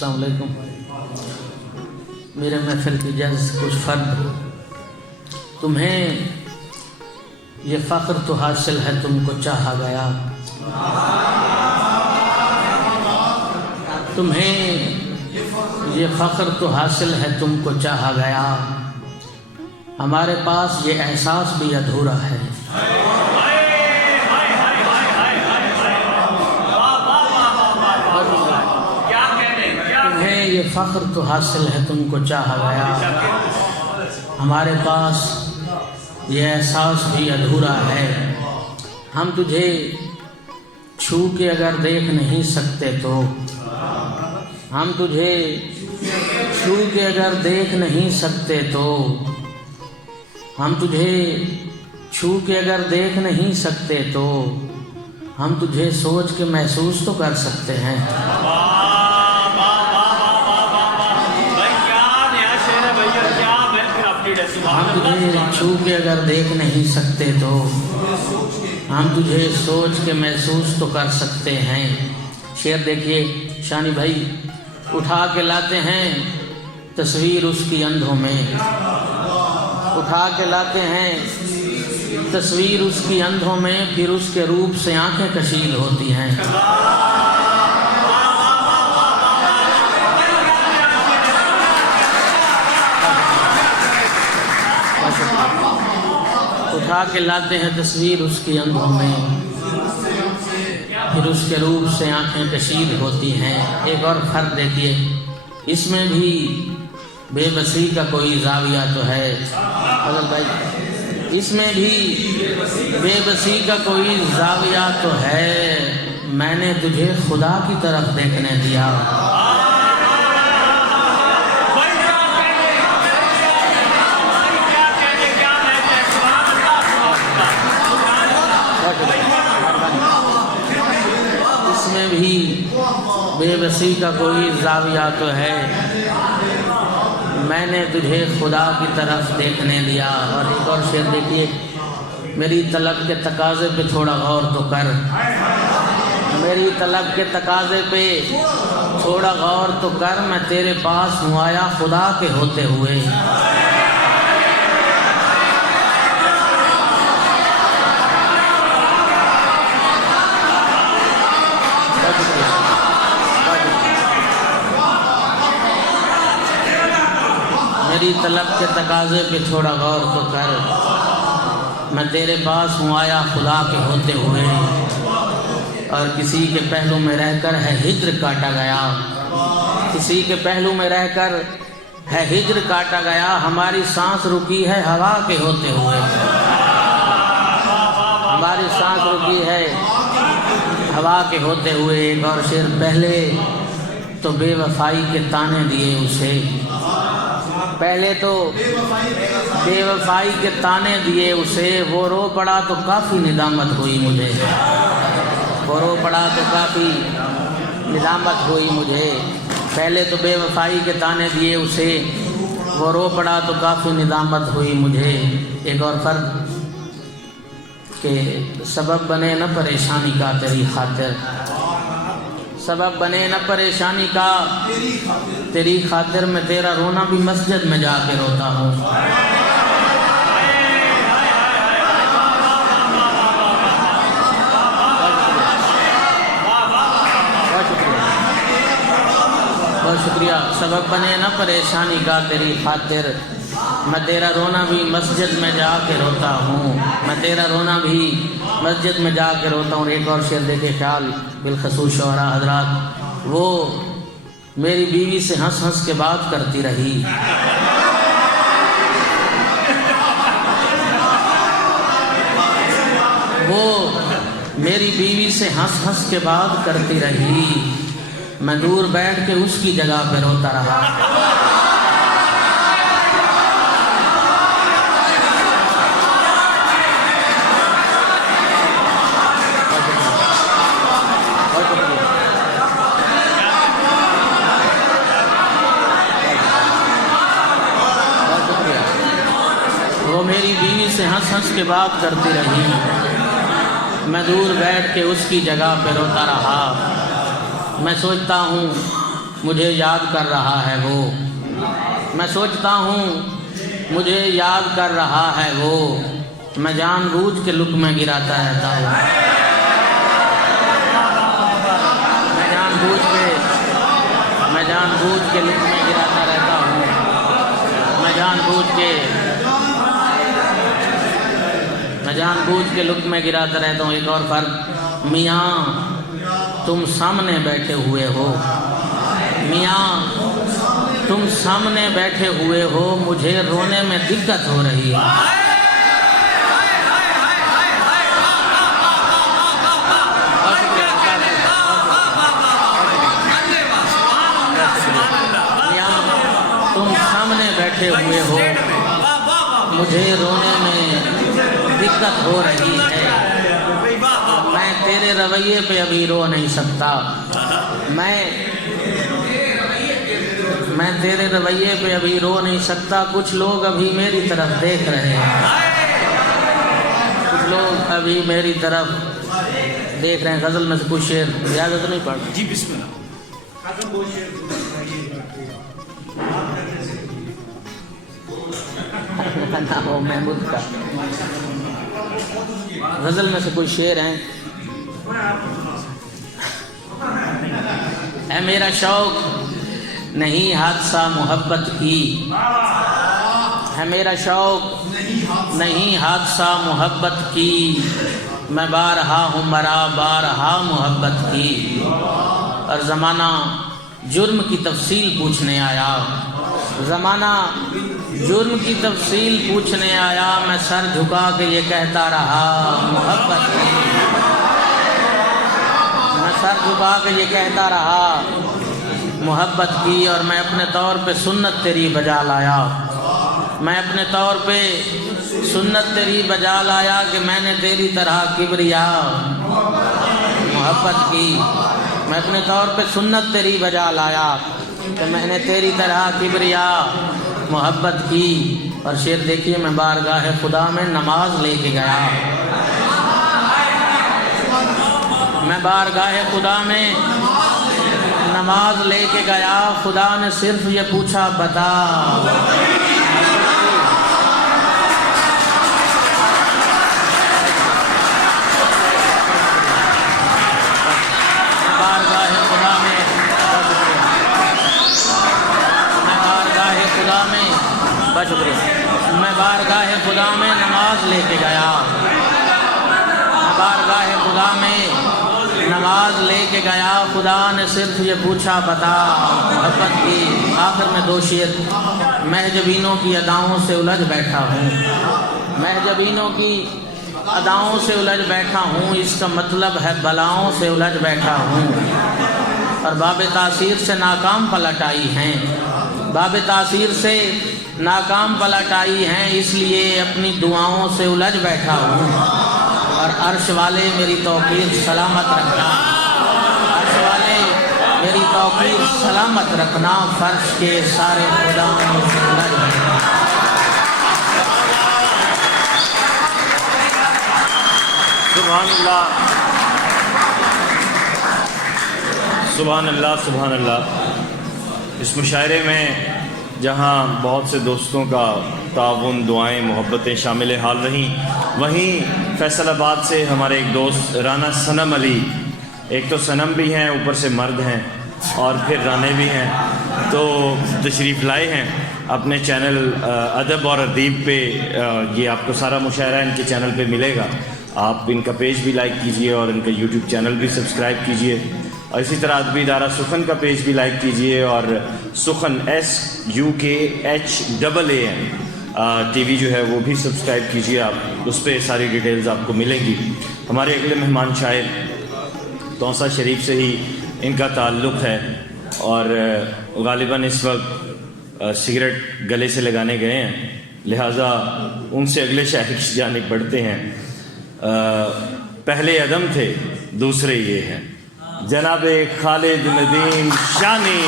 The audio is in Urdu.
السلام علیکم. میرے محفل کی جز کچھ فرد، تمہیں یہ فخر تو حاصل ہے تم کو چاہا گیا، تمہیں یہ فخر تو حاصل ہے تم کو چاہا گیا، ہمارے پاس یہ احساس بھی ادھورا ہے. تمہیں یہ فخر تو حاصل ہے تم کو چاہا گیا، ہمارے پاس یہ احساس بھی ادھورا ہے. ہم تجھے چھو کے اگر دیکھ نہیں سکتے تو، ہم تجھے چھو کے اگر دیکھ نہیں سکتے تو، ہم تجھے چھو کے اگر دیکھ نہیں سکتے تو، ہم تجھے سوچ کے محسوس تو کر سکتے ہیں. ہم تجھے چھو کے اگر دیکھ نہیں سکتے تو، ہم تجھے سوچ کے محسوس تو کر سکتے ہیں. شعر دیکھیے شانی بھائی، اٹھا کے لاتے ہیں تصویر اس کی اندھوں میں، اٹھا کے لاتے ہیں تصویر اس کی اندھوں میں، پھر اس کے روپ سے آنکھیں کشید ہوتی ہیں. اٹھا کے لاتے ہیں تصویر اس کی اندھوں میں، پھر اس کے روپ سے آنکھیں کشید ہوتی ہیں. ایک اور فرق دیکھیے، اس میں بھی بے بسی کا کوئی زاویہ تو ہے. حضرت بھائی، اس میں بھی بے بسی کا کوئی زاویہ تو ہے. میں نے تجھے خدا کی طرف دیکھنے دیا. اس میں بھی بے بسی کا کوئی زاویہ تو ہے. میں نے تجھے خدا کی طرف دیکھنے دیا. اور ایک اور شعر دیکھیے، میری طلب کے تقاضے پہ تھوڑا غور تو کر، میری طلب کے تقاضے پہ تھوڑا غور تو کر، میں تیرے پاس ہوں آیا خدا کے ہوتے ہوئے. میری طلب کے تقاضے پہ تھوڑا غور تو کر، میں تیرے پاس ہوں آیا خدا کے ہوتے ہوئے. اور کسی کے پہلو میں رہ کر ہے ہجر کاٹا گیا، کسی کے پہلو میں رہ کر ہے ہجر کاٹا گیا، ہماری سانس رکی ہے ہوا کے ہوتے ہوئے. ہماری سانس رکی ہے ہوا کے ہوتے ہوئے. ایک اور شعر، پہلے تو بے وفائی کے تانے دیے اسے، پہلے تو بے وفائی کے تانے دیے اسے، وہ رو پڑا تو کافی ندامت ہوئی مجھے، وہ رو پڑا تو کافی ندامت ہوئی مجھے. پہلے تو بے وفائی کے تانے دیے اسے، وہ رو پڑا تو کافی ندامت ہوئی مجھے. ایک اور فرق کہ سبب بنے نہ پریشانی کا تیری خاطر، سبب بنے نہ پریشانی کا تیری خاطر، میں تیرا رونا بھی مسجد میں جا کے روتا ہوں. بہت شکریہ. سبب بنے نہ پریشانی کا تیری خاطر، میں تیرا رونا بھی مسجد میں جا کے روتا ہوں، میں تیرا رونا بھی مسجد میں جا کے روتا ہوں. ایک اور شعر دیکھے، خیال بالخصوص شعراء حضرات، وہ میری بیوی سے ہنس ہنس کے بات کرتی رہی، وہ میری بیوی سے ہنس ہنس کے بات کرتی رہی، میں دور بیٹھ کے اس کی جگہ پہ روتا رہا. وہ میری بیوی سے ہنس ہنس کے بات کرتی رہی، میں دور بیٹھ کے اس کی جگہ پہ روتا رہا. میں سوچتا ہوں مجھے یاد کر رہا ہے وہ، میں سوچتا ہوں مجھے یاد کر رہا ہے وہ، میں جان بوجھ کے لقمے گراتا رہتا ہوں، میں جان بوجھ کے لقمے گراتا رہتا ہوں، میں جان بوجھ کے لقمے گراتا رہتا ہوں۔ ایک اور فرق، میاں تم سامنے بیٹھے ہوئے ہو، میاں تم سامنے بیٹھے ہوئے ہو، مجھے رونے میں دقت ہو رہی ہے۔ میاں تم سامنے بیٹھے ہوئے ہو، مجھے رونے میں دقت ہو رہی ہے، میں تیرے رویے پہ ابھی رو نہیں سکتا، میں تیرے رویے پہ ابھی رو نہیں سکتا، کچھ لوگ ابھی میری طرف دیکھ رہے ہیں، کچھ لوگ ابھی میری طرف دیکھ رہے ہیں۔ غزل میں سے کچھ شعر اجازت نہیں پڑھ جی بسم اللہ۔ وہ محمود کا غزل میں سے کچھ شعر ہیں۔ اے میرا شوق نہیں حادثہ محبت کی، ہے میرا شوق نہیں حادثہ محبت کی، میں بارہا ہوں مرا بارہا محبت کی، اور زمانہ جرم کی تفصیل پوچھنے آیا، زمانہ جرم کی تفصیل پوچھنے آیا، میں سر جھکا کے یہ کہتا رہا محبت کی، میں سر جھکا کے یہ کہتا رہا محبت کی، اور میں اپنے طور پہ سنت تیری بجا لایا، میں اپنے طور پہ سنت تیری بجا لایا کہ میں نے تیری طرح کبریا محبت کی، میں اپنے طور پہ سنت تیری بجا لایا کہ میں نے تیری طرح کبریا محبت کی۔ اور شعر دیکھیے، میں بارگاہ خدا میں نماز لے کے گیا، میں بارگاہ خدا میں نماز لے کے گیا، خدا نے صرف یہ پوچھا بتا، بارگاہ خدا میں میں بارگاہ خدا میں نماز لے کے گیا، میں بارگاہ خدا میں نماز لے کے گیا، خدا نے صرف یہ پوچھا بتا محبت کی۔ آخر میں دو شعر، محجبینوں کی اداؤں سے الجھ بیٹھا ہوں، محجبینوں کی اداؤں سے الجھ بیٹھا ہوں، اس کا مطلب ہے بلاؤں سے الجھ بیٹھا ہوں، اور باب تاثیر سے ناکام پلٹ آئی ہیں، باب تاثیر سے ناکام پلٹ آئی ہیں، اس لیے اپنی دعاؤں سے الجھ بیٹھا ہوں، اور عرش والے میری توقیر سلامت رکھنا، عرش والے میری توقیر سلامت رکھنا، فرش کے سارے خداؤں سے الجھ بیٹھا۔ سبحان اللہ، سبحان اللہ، سبحان اللہ۔ اس مشاعرے میں جہاں بہت سے دوستوں کا تعاون، دعائیں، محبتیں شامل حال رہیں، وہیں فیصل آباد سے ہمارے ایک دوست رانا صنم علی، ایک تو صنم بھی ہیں، اوپر سے مرد ہیں، اور پھر رانے بھی ہیں، تو تشریف لائے ہیں اپنے چینل ادب اور ادیب پہ۔ یہ آپ کو سارا مشاعرہ ان کے چینل پہ ملے گا، آپ ان کا پیج بھی لائک کیجئے اور ان کا یوٹیوب چینل بھی سبسکرائب کیجئے، اور اسی طرح ادبی ادارہ سخن کا پیج بھی لائک کیجئے، اور سخن SUKHAAN ٹی وی جو ہے وہ بھی سبسکرائب کیجئے، آپ اس پہ ساری ڈیٹیلز آپ کو ملیں گی۔ ہمارے اگلے مہمان شاعر توسہ شریف سے ہی ان کا تعلق ہے، اور غالباً اس وقت سگریٹ گلے سے لگانے گئے ہیں، لہٰذا ان سے اگلے شاعر کی جانب بڑھتے ہیں۔ پہلے عدم تھے دوسرے یہ ہیں، جناب خالد ندیم شانی۔